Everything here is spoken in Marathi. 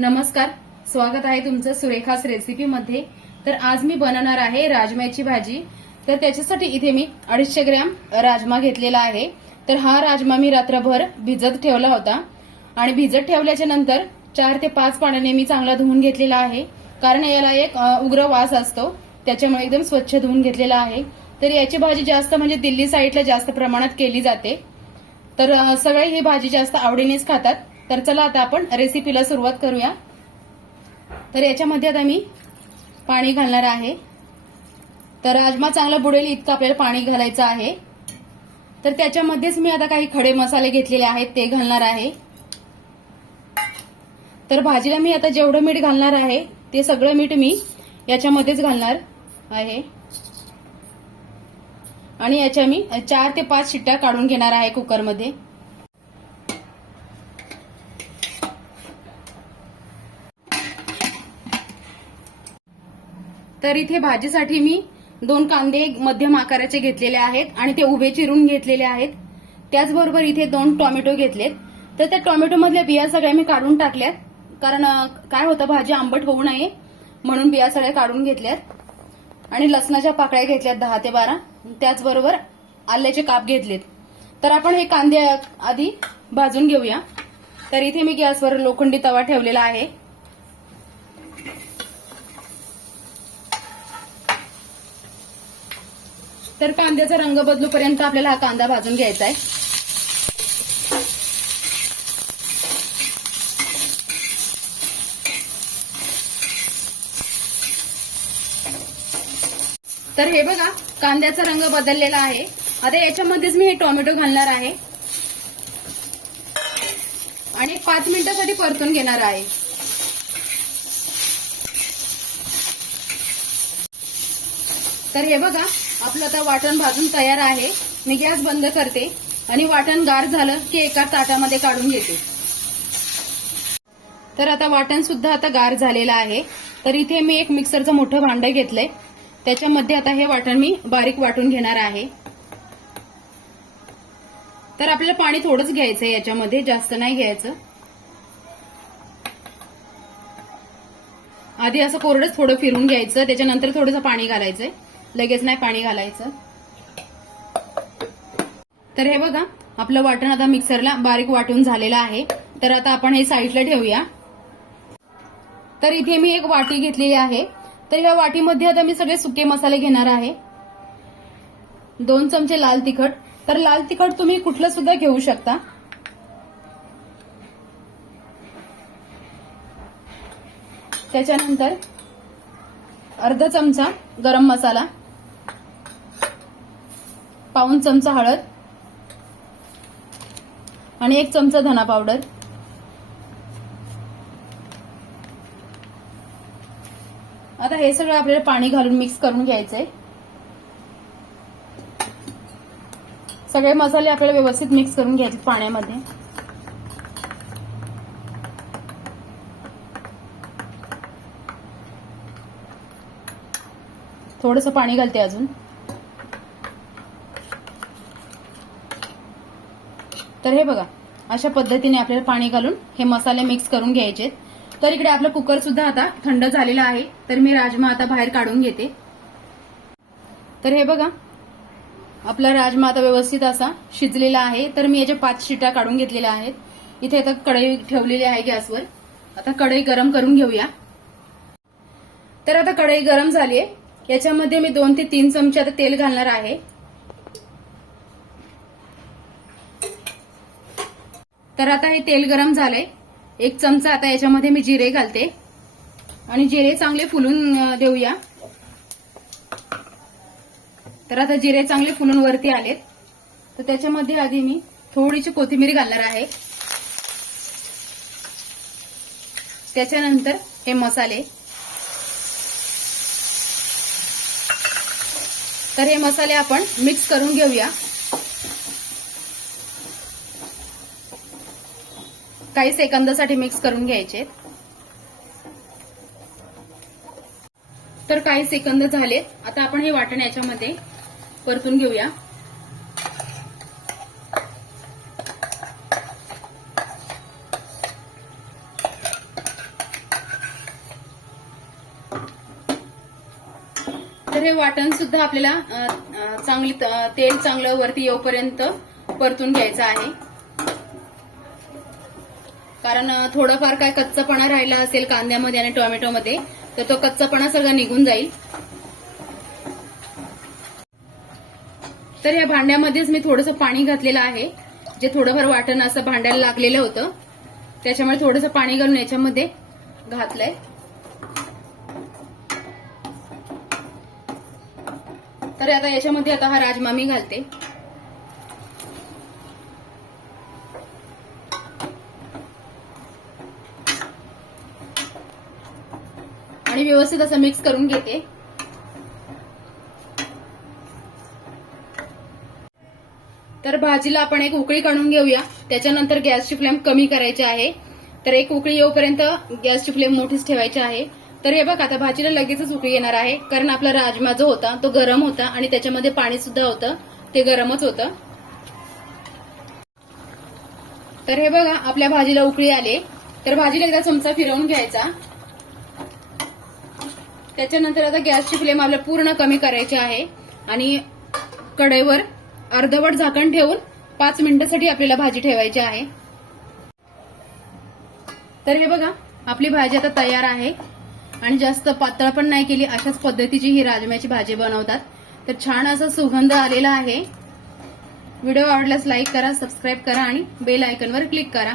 नमस्कार स्वागत आहे तुमचं सुरेखास रेसिपीमध्ये तर आज मी बनवणार आहे राजम्याची भाजी. तर त्याच्यासाठी इथे मी अडीचशे ग्रॅम राजमा घेतलेला आहे. तर हा राजमा मी रात्रभर भिजत ठेवला होता. आणि भिजत ठेवल्याच्या नंतर चार ते पाच पाण्याने मी चांगला धुवून घेतलेला आहे. कारण याला एक उग्र वास असतो. त्याच्यामुळे एकदम स्वच्छ धुवून घेतलेला आहे. तर याची भाजी जास्त म्हणजे दिल्ली साईडला जास्त प्रमाणात केली जाते. तर सगळे ही भाजी जास्त आवडीनेच खातात. तर चला आता आपण रेसिपीला सुरुवात करूया. तर याच्यामध्ये आता मी पाणी घालणार आहे. तर राजमा चांगला बुडेल इतकं आपल्याला पाणी घालायचं आहे. तर त्याच्यामध्येच मी आता काही खडे मसाले घेतलेले आहेत ते घालणार आहे. तर भाजीला मी आता जेवढं मीठ घालणार आहे ते सगळं मीठ मी याच्यामध्येच घालणार आहे. आणि याच्या मी चार ते पाच शिट्ट्या काढून घेणार आहे कुकरमध्ये. तर इथे भाजीसाठी मी दोन कांदे मध्यम आकाराचे घेतलेले आहेत आणि ते उभे चिरून घेतलेले आहेत. त्याचबरोबर इथे दोन टोमॅटो घेतलेत. तर त्या टोमॅटोमधल्या बिया सगळ्या मी काढून टाकल्यात. कारण काय होतं भाजी आंबट होऊ नये म्हणून बिया सगळ्या काढून घेतल्यात. आणि लसणाच्या पाकळ्या घेतल्यात दहा ते बारा. त्याचबरोबर आल्याचे काप घेतलेत. तर आपण हे कांदे आधी भाजून घेऊया. तर इथे मी गॅसवर लोखंडी तवा ठेवलेला आहे. तर कांद्याचा रंग बदलूपर्यंत आपल्याला हा कांदा भाजून घ्यायचा आहे. तर हे बघा कांद्याचा रंग बदललेला आहे. आता याच्यामध्येच मी हे टोमॅटो घालणार आहे. आणि पाच मिनिटासाठी परतून घेणार आहे. तर हे बघा आपलं आता वाटण भाजून तयार आहे. मी गॅस बंद करते आणि वाटण गार झालं की एका ताटामध्ये काढून घेते. तर आता वाटण सुद्धा आता गार झालेलं आहे. तर इथे मी एक मिक्सरचं मोठं भांड घेतलंय. त्याच्यामध्ये आता हे वाटण मी बारीक वाटून घेणार आहे. तर आपल्याला पाणी थोडंच घ्यायचं आहे याच्यामध्ये जास्त नाही घ्यायचं. आधी असं कोरडंच थोडं फिरून घ्यायचं त्याच्यानंतर थोडंसं पाणी घालायचंय. लगेच नाही पाणी घालायचं. तर हे बघा आपलं वाटण आता मिक्सरला बारीक वाटून झालेलं आहे. तर आता आपण हे साईडला ठेवूया. तर इथे मी एक वाटी घेतलेली आहे. तर या वाटीमध्ये आता मी सगळे सुके मसाले घेणार आहे. दोन चमचे लाल तिखट. तर लाल तिखट तुम्ही कुठलं सुद्धा घेऊ शकता. त्याच्यानंतर अर्धा चमचा गरम मसाला पाऊन चमचा हळद आणि एक चमचा धना पावडर. आता हे सगळं आपल्याला पाणी घालून मिक्स करून घ्यायचंय. सगळे मसाले आपल्याला व्यवस्थित मिक्स करून घ्यायचे पाण्यामध्ये. थोडंसं पाणी घालते अजून. तर हे बघा अशा पद्धतीने आपल्याला पाणी घालून हे मसाले मिक्स करून घ्यायचे तर इकडे आपलं कुकर सुद्धा आता थंड झालेला आहे तर मी राजमा आता बाहेर काढून घेते. तर हे बघा आपला राजमा आता व्यवस्थित असा शिजलेला आहे तर मी याच्या पाच शिट्या काढून घेतलेल्या आहेत. इथे आता कढई ठेवलेली आहे गॅसवर. आता कढई गरम करून घेऊया. तर आता कढई गरम झालीये याच्यामध्ये मी दोन ते तीन चमचे आता तेल घालणार आहे. तर आता हे तेल गरम झालंय. एक चमचा आता याच्यामध्ये मी जिरे घालते. आणि जिरे चांगले फुलून देऊया. तर आता जिरे चांगले फुलून वरती आलेत. तर त्याच्यामध्ये आधी मी थोडीशी कोथिंबीर घालणार आहे. त्याच्यानंतर हे मसाले. तर हे मसाले आपण मिक्स करून घेऊया. काही सेकंदासाठी मिक्स करून घ्यायचे. तर काही सेकंद झालेत. आता आपण हे वाटण याच्यामध्ये परतून घेऊया. तर हे वाटण सुद्धा आपल्याला चांगली तेल चांगलं वरती येऊपर्यंत परतून घ्यायचं आहे. कारण थोडंफार काय कच्चापणा राहिला असेल कांद्यामध्ये आणि टोमॅटोमध्ये तर तो कच्चापणा सगळा निघून जाईल. तर या भांड्यामध्येच मी थोडंसं पाणी घातलेलं आहे. जे थोडंफार वाटण असं भांड्याला लागलेलं होतं त्याच्यामुळे थोडंसं पाणी घालून याच्यामध्ये घातलंय. तर आता याच्यामध्ये आता हा राजमा मी घालते. आणि व्यवस्थित असं मिक्स करून घेते. तर भाजीला आपण एक उकळी काढून घेऊया. त्याच्यानंतर गॅसची फ्लेम कमी करायची आहे. तर एक उकळी येऊपर्यंत गॅसची फ्लेम मोठीच ठेवायची आहे. तर हे बघ आता भाजीला लगेचच उकळी येणार आहे. कारण आपला राजमा जो होता तो गरम होता आणि त्याच्यामध्ये पाणी सुद्धा होतं. ते गरमच होतं. तर हे बघा आपल्या भाजीला उकळी आले. तर भाजीला एकदा चमचा फिरवून घ्यायचा. त्याच्यानंतर आता गॅसची फ्लेम आपल्याला पूर्ण कमी करायची आहे. आणि कढईवर अर्धवट झाकण ठेवून पाच मिनिटासाठी आपल्याला भाजी ठेवायची आहे. तर हे बघा आपली भाजी आता तयार आहे. आणि जास्त पातळ पण नाही केली अशाच पद्धतीची ही राजम्याची भाजी बनवतात. तर छान असा सुगंध आलेला आहे. व्हिडिओ आवडल्यास लाईक करा सबस्क्राईब करा आणि बेल आयकनवर क्लिक करा.